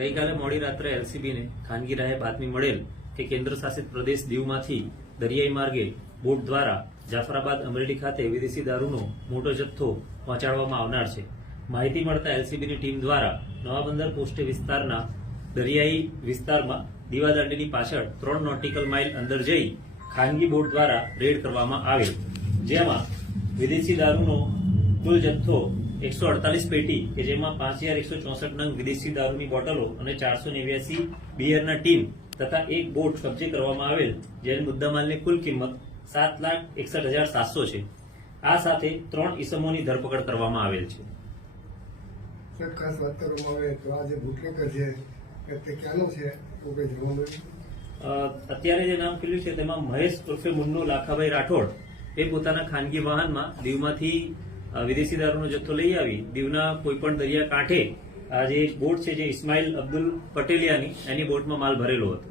ગઈકાલે મોડી રાત્રે એલસીબીને ખાનગી રાહે બાતમી મળેલ કે કેન્દ્ર શાસિત પ્રદેશ દીવમાંથી દરિયાઈ માર્ગે બોટ દ્વારા જાફરાબાદ અમરેલી ખાતે વિદેશી દારૂનો મોટો જથ્થો પહોંચાડવામાં આવનાર છે. માહિતી મળતા એલસીબીની ટીમ દ્વારા નવા બંદર પોસ્ટે વિસ્તારના દરિયાઈ વિસ્તારમાં દીવાદાંડીની પાછળ 3 નોટિકલ માઇલ અંદર જઈ ખાનગી બોટ દ્વારા રેડ કરવામાં આવેલ, જેમાં વિદેશી દારૂનો કુલ જથ્થો 148 પેટી કે જેમાં 5164 નંગ વિદેશી દારૂની બોટલો અને 489 બિયરના ટીમ તથા એક બોટ કબજે કરવામાં આવેલ, જેની મુદ્દામાલની કુલ કિંમત 7,61,700 છે. આ સાથે 3 ઈસમોની ધરપકડ કરવામાં આવેલ છે. ખાસ વાત કરવામાં આવે તો આ જે બુટલેકર છે તે ક્યાંનો છે અત્યારે જે નામ ખીલ્યું છે તેમાં મહેશ ઉર્ફે મુન્નુ લાખાભાઈ રાઠોડ એ પોતાના ખાનગી વાહનમાં દીવમાંથી વિદેશી દારૂનો જથ્થો લઈ આવી દીવના કોઈપણ દરિયા કાંઠે આ જે બોટ છે જે ઇસ્માઇલ અબ્દુલ પટેલિયાની એની બોટમાં માલ ભરેલો હતો.